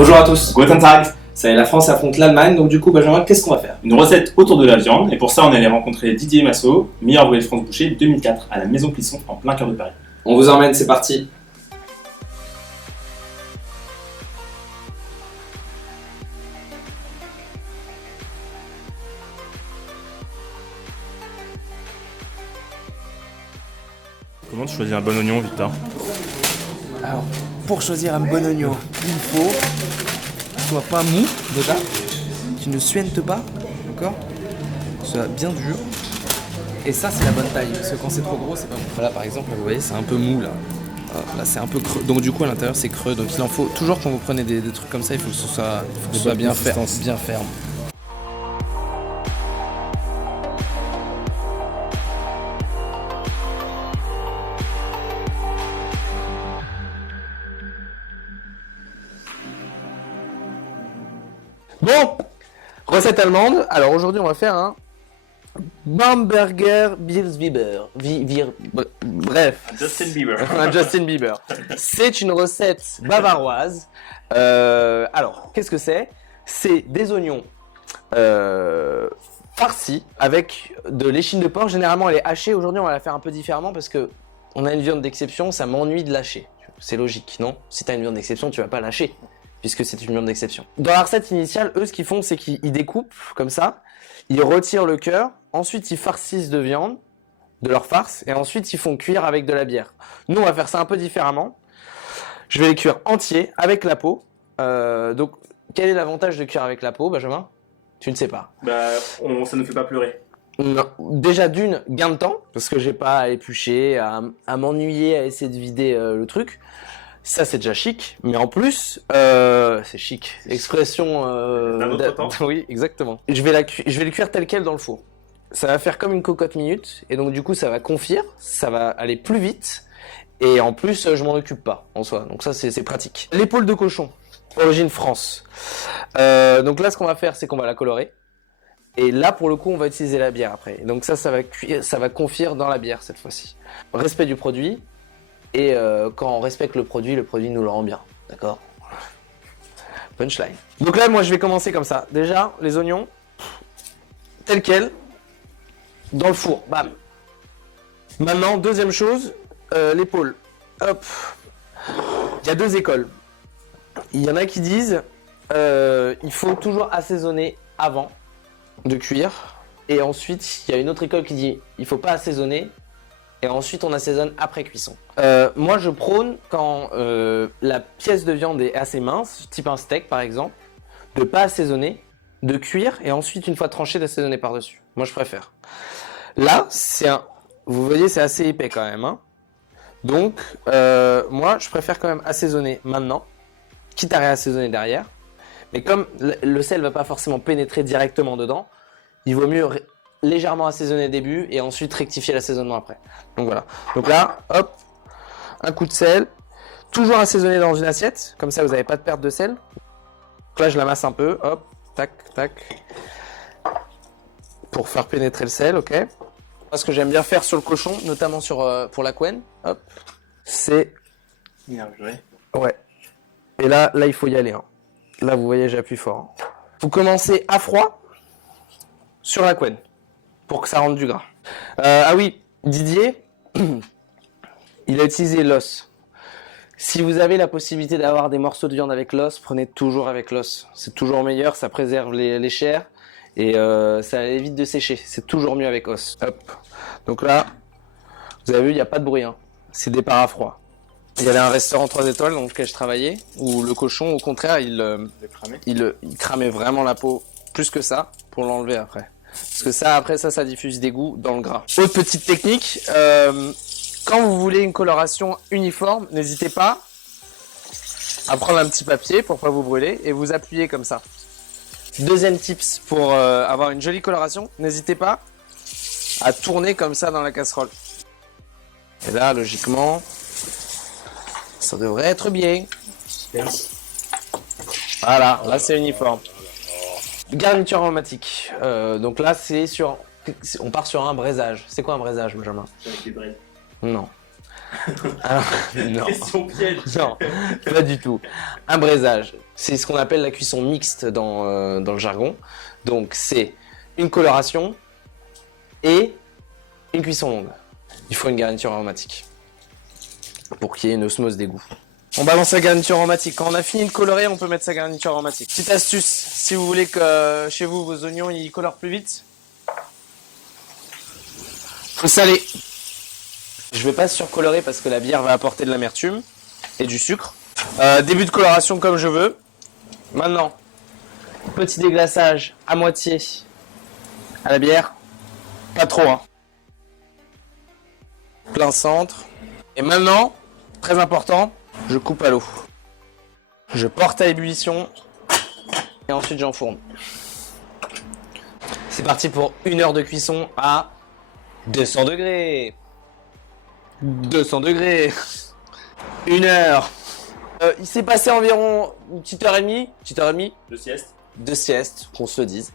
Bonjour à tous. Guten Tag. Ça y est, la France affronte l'Allemagne, donc du coup, Benjamin, qu'est-ce qu'on va faire? Une recette autour de la viande, et pour ça on allait rencontrer Didier Massot, meilleur ouvrier de France Boucher 2004 à la Maison Clisson en plein cœur de Paris. On vous emmène, c'est parti. Comment tu choisis un bon oignon, Victor? Alors, pour choisir un bon oignon, il faut qu'il soit pas mou déjà, qu'il ne suinte pas, d'accord, qu'il soit bien dur. Et ça, c'est la bonne taille, parce que quand c'est trop gros, c'est pas bon. Voilà, par exemple, là, vous voyez, c'est un peu mou là. Là, c'est un peu creux. Donc du coup, à l'intérieur, c'est creux. Donc il en faut toujours quand vous prenez des trucs comme ça, il faut que ce soit bien ferme, bien ferme. Bon, recette allemande. Alors aujourd'hui, on va faire un Bamberger Bielsbiber. Bref. Justin Bieber. Un Justin Bieber. C'est une recette bavaroise. Alors, qu'est-ce que c'est? C'est des oignons farcis avec de l'échine de porc. Généralement, elle est hachée. Aujourd'hui, on va la faire un peu différemment parce que on a une viande d'exception. Ça m'ennuie de lâcher. C'est logique, non? Si tu as une viande d'exception, tu vas pas lâcher, puisque c'est une viande d'exception. Dans la recette initiale, eux, ce qu'ils font, c'est qu'ils découpent comme ça, ils retirent le cœur, ensuite ils farcissent de viande, de leur farce, et ensuite ils font cuire avec de la bière. Nous, on va faire ça un peu différemment. Je vais les cuire entiers, avec la peau. Donc, quel est l'avantage de cuire avec la peau, Benjamin? Tu ne sais pas. Ça ne fait pas pleurer. Non. Déjà d'une, gain de temps, parce que j'ai pas à éplucher, à m'ennuyer, à essayer de vider le truc. Ça, c'est déjà chic, mais en plus, c'est chic. Expression d'un autre temps. Oui, exactement. Je vais le cuire tel quel dans le four. Ça va faire comme une cocotte minute, et donc du coup, ça va confire, ça va aller plus vite, et en plus, je m'en occupe pas, en soi. Donc ça, c'est pratique. L'épaule de cochon, origine France. Donc là, ce qu'on va faire, c'est qu'on va la colorer. Et là, pour le coup, on va utiliser la bière après. Donc ça va cuire, ça va confire dans la bière cette fois-ci. Respect du produit. Et quand on respecte le produit nous le rend bien. D'accord? Punchline. Donc là, moi, je vais commencer comme ça. Déjà, les oignons, tels quels, dans le four. Bam. Maintenant, deuxième chose, l'épaule. Hop. Il y a deux écoles. Il y en a qui disent il faut toujours assaisonner avant de cuire. Et ensuite, il y a une autre école qui dit il faut pas assaisonner. Et ensuite, on assaisonne après cuisson. Moi, je prône quand la pièce de viande est assez mince, type un steak par exemple, de pas assaisonner, de cuire et ensuite, une fois tranché, d'assaisonner par-dessus. Moi, je préfère. Là, vous voyez, c'est assez épais quand même. Hein. Donc, moi, je préfère quand même assaisonner maintenant, quitte à réassaisonner derrière. Mais comme le sel va pas forcément pénétrer directement dedans, il vaut mieux légèrement assaisonner au début et ensuite rectifier l'assaisonnement après. Donc voilà. Donc là, hop, un coup de sel. Toujours assaisonner dans une assiette, comme ça vous n'avez pas de perte de sel. Donc là, je la masse un peu, hop, tac, tac, pour faire pénétrer le sel, ok. Ce que j'aime bien faire sur le cochon, notamment pour la couenne, hop, c'est... Ouais. Et là, il faut y aller. Hein. Là, vous voyez, j'appuie fort. Hein. Vous commencez à froid sur la couenne. Pour que ça rentre du gras. Ah oui, Didier, il a utilisé l'os. Si vous avez la possibilité d'avoir des morceaux de viande avec l'os, prenez toujours avec l'os. C'est toujours meilleur, ça préserve les chairs et ça évite de sécher. C'est toujours mieux avec os. Hop. Donc là, vous avez vu, il n'y a pas de bruit. Hein. C'est départ à froid. Il y avait un restaurant 3 étoiles dans lequel je travaillais, où le cochon, au contraire, il cramait vraiment la peau plus que ça pour l'enlever après. Parce que ça, après ça diffuse des goûts dans le gras. Autre petite technique, quand vous voulez une coloration uniforme, n'hésitez pas à prendre un petit papier pour pas vous brûler et vous appuyer comme ça. Deuxième tips pour avoir une jolie coloration, n'hésitez pas à tourner comme ça dans la casserole. Et là, logiquement, ça devrait être bien. Voilà, là c'est uniforme. Garniture aromatique. Donc là, on part sur un braisage. C'est quoi un braisage, Benjamin? Avec des braises. Non. Alors, non. Question piège. Non, pas du tout. Un braisage, c'est ce qu'on appelle la cuisson mixte dans le jargon. Donc c'est une coloration et une cuisson longue. Il faut une garniture aromatique pour qu'il y ait une osmose des goûts. On balance la garniture aromatique. Quand on a fini de colorer, on peut mettre sa garniture aromatique. Petite astuce, si vous voulez que chez vous, vos oignons ils colorent plus vite, faut saler. Je vais pas surcolorer parce que la bière va apporter de l'amertume et du sucre. Début de coloration comme je veux. Maintenant, petit déglaçage à moitié à la bière. Pas trop, hein. Plein centre. Et maintenant, très important, je coupe à l'eau. Je porte à ébullition et ensuite j'enfourne. C'est parti pour 1 heure de cuisson à 200 degrés. 200 degrés. 1 heure. Il s'est passé environ une petite heure et demie. De sieste. De sieste, qu'on se le dise.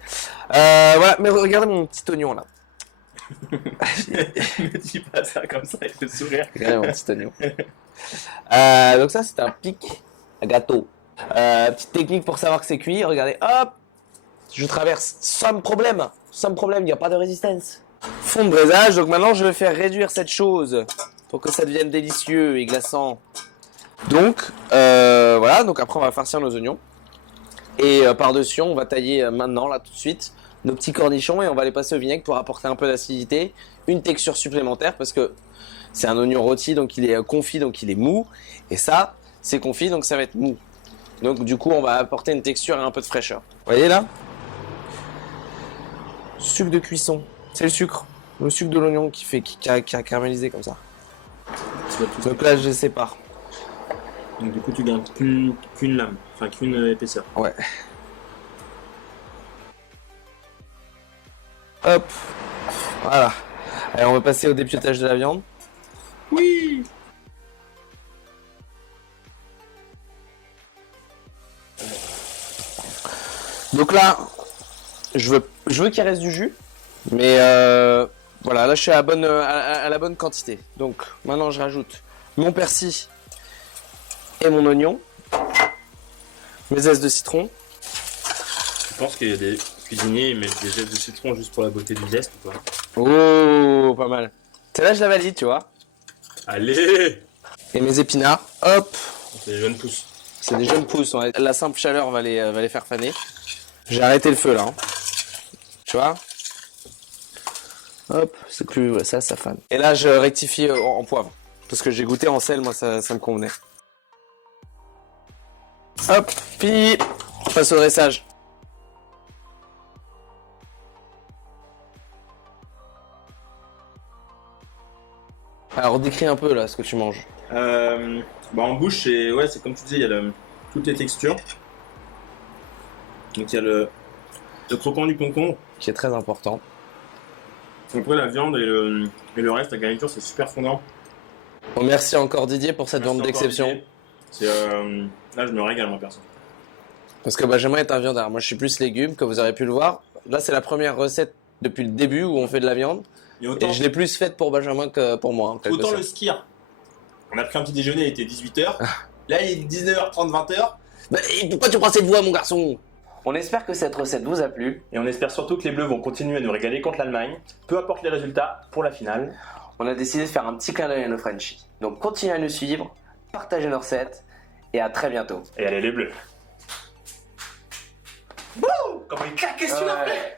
Voilà, mais regardez mon petit oignon là. Me dis pas ça comme ça avec le sourire. Regardez mon petit oignon. Donc ça c'est un pic à gâteau. Petite technique pour savoir que c'est cuit. Regardez, hop, je traverse sans problème, il n'y a pas de résistance. Fond de braisage. Donc maintenant je vais faire réduire cette chose pour que ça devienne délicieux et glaçant. Donc voilà. Donc après on va farcir nos oignons et par-dessus on va tailler maintenant là tout de suite nos petits cornichons et on va les passer au vinaigre pour apporter un peu d'acidité, une texture supplémentaire parce que c'est un oignon rôti donc il est confit donc il est mou et ça c'est confit donc ça va être mou. Donc du coup on va apporter une texture et un peu de fraîcheur. Vous voyez là? Sucre de cuisson, c'est le sucre de l'oignon qui a caramélisé comme ça. Donc là je les sépare. Donc du coup tu gardes qu'une lame, enfin qu'une épaisseur. Ouais. Hop. Voilà. Allez, on va passer au dépiotage de la viande. Oui. Donc là, je veux qu'il reste du jus, mais voilà, là je suis à la bonne quantité. Donc maintenant je rajoute mon persil et mon oignon, mes zestes de citron. Je pense qu'il y a des cuisiniers qui mettent des zestes de citron juste pour la beauté du zeste ou pas? Oh, pas mal. Celle-là je la valide, tu vois. Allez. Et mes épinards, hop. C'est des jeunes pousses. C'est des jeunes pousses, ouais. La simple chaleur va les faire faner. J'ai arrêté le feu là. Hein. Tu vois? Hop, c'est plus... Ouais, ça fane. Et là je rectifie en poivre. Parce que j'ai goûté en sel, moi ça me convenait. Hop, puis on passe au dressage. Alors décris un peu là ce que tu manges. En bouche, c'est comme tu disais, il y a toutes les textures. Donc il y a le croquant du concombre. Qui est très important. Après la viande et le reste, la garniture, c'est super fondant. Bon, merci encore Didier pour cette Merci viande encore, d'exception. Didier. Là, je me régale, moi, perso. Parce que Benjamin est un viandard. Moi je suis plus légumes, comme vous aurez pu le voir. Là c'est la première recette depuis le début où on fait de la viande. Et autant, Et je l'ai plus faite pour Benjamin que pour moi. En quelque autant sorte. le skier. On a pris un petit déjeuner, il était 18h. Là, il est 19h30, 20h. Bah, et pourquoi tu prends cette voix, mon garçon? On espère que cette recette vous a plu. Et on espère surtout que les Bleus vont continuer à nous régaler contre l'Allemagne. Peu importe les résultats, pour la finale. On a décidé de faire un petit clin d'œil à nos Frenchies. Donc continuez à nous suivre, partagez nos recettes et à très bientôt. Et allez, les Bleus. Bouh! Comment il claque, qu'est-ce que tu l'as fait?